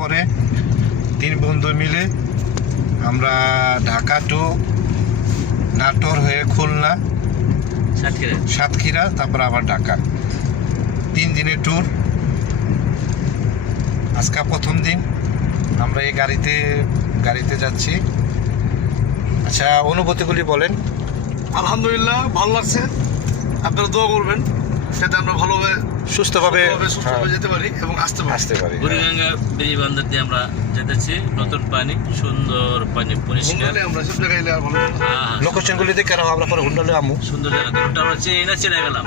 পরে 3 বন্ধু মিলে আমরা ঢাকা টু নাটোর হয়ে খুলনা, সাতক্ষীরা, তারপর আবার ঢাকা, 3 দিনের ট্যুর। আজকে প্রথম দিন আমরা এই গাড়িতে যাচ্ছি। আচ্ছা, অনুভূতিগুলি বলেন। আলহামদুলিল্লাহ, ভালো লাগছে। আপনারা দোয়া করবেন যাতে আমরা ভালোভাবে সুস্থভাবে যেতে পারি এবং আসতে পারি। বুড়িগঙ্গা বেরি বান্দর দিয়ে আমরা যেতেছি। নতুন পানি, সুন্দর পানি, পরিষ্কার। আমরা সব জায়গায় এলে আর ভালো লাগে। লোকেশনগুলি দেখে আমরা পরে হুন্ডালে আমু। সুন্দর জায়গা, রুটটা আমরা চেনে গেলাম।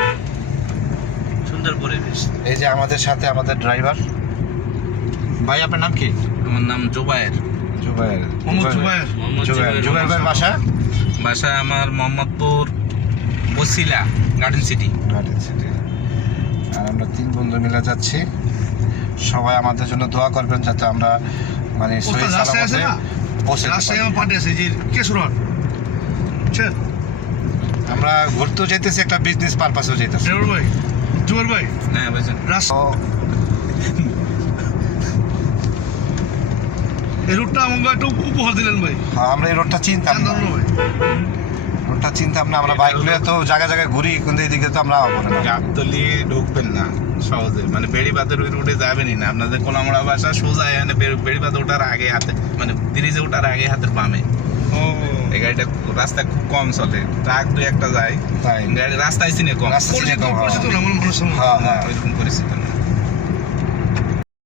সুন্দর পরিবেশ। এই যে আমাদের সাথে আমাদের ড্রাইভার ভাই, আপনার নাম কি? আমার নাম জুবায়ের। জুবায়ের ভাইয়ের বাসা আমার মোহাম্মদপুর বসিলা গার্ডেন সিটি। আর আমরা 3 বন্ধু মিলে যাচ্ছি। সবাই আমাদের জন্য দোয়া করবেন যাতে আমরা মানে সহি সালামতে পৌঁছাতে পারি। আমরা ঘুরতেও যাইতেছি, একটা বিজনেস পারপাসেও যাইতেছি। ভাই, হ্যাঁ ভাইজান। এই রুটটা আমাকে একটু উপহার দিলেন ভাই। আমরা এই রোডটা চিনতাম না, আমরা বাইক নিয়ে তো জায়গায় ঘুরি, কিন্তু এইদিকে তো আমরা গাবতলি ঢুকবেন না সহজে, মানে বেড়িবাঁধের রুটে যাবেনই না। আপনাদের কোলামড়া বাসা সোজা এখানে বেড়িবাঁধ ওঠার আগে হাতে, মানে ব্রিজে ওঠার আগে হাতের বামে। এই গাড়িটা রাস্তা খুব কম চলে, ট্রাক 2-1টা যায়। গাড়ি রাস্তায় চিনে কম, পরিচিত না, আমার মনে হয়। ওইরকম পরিস্থিতি না।